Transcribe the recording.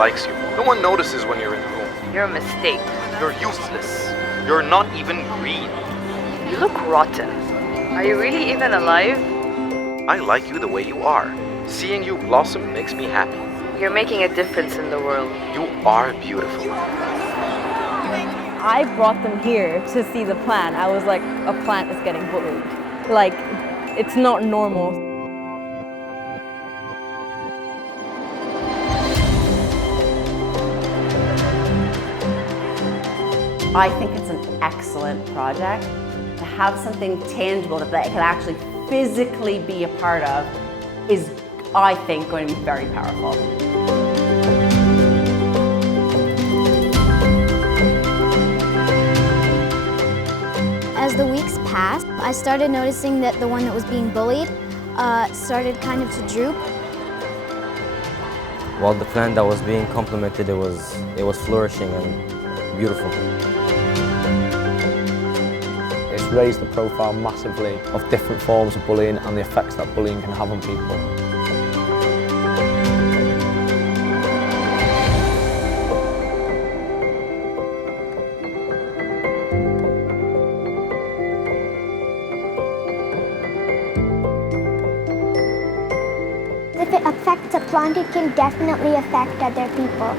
likes you. No one notices when you're in the room. You're a mistake. You're useless. You're not even green. You look rotten. Are you really even alive? I like you the way you are. Seeing you blossom makes me happy. You're making a difference in the world. You are beautiful. I brought them here to see the plant. I was like, a plant is getting bullied. Like, it's not normal. I think it's an excellent project. To have something tangible that they can actually physically be a part of is, I think, going to be very powerful. As the weeks passed, I started noticing that the one that was being bullied started kind of to droop. While the plant that was being complimented, it was flourishing and beautiful. It's raised the profile massively of different forms of bullying and the effects that bullying can have on people. If it affects a plant, it can definitely affect other people.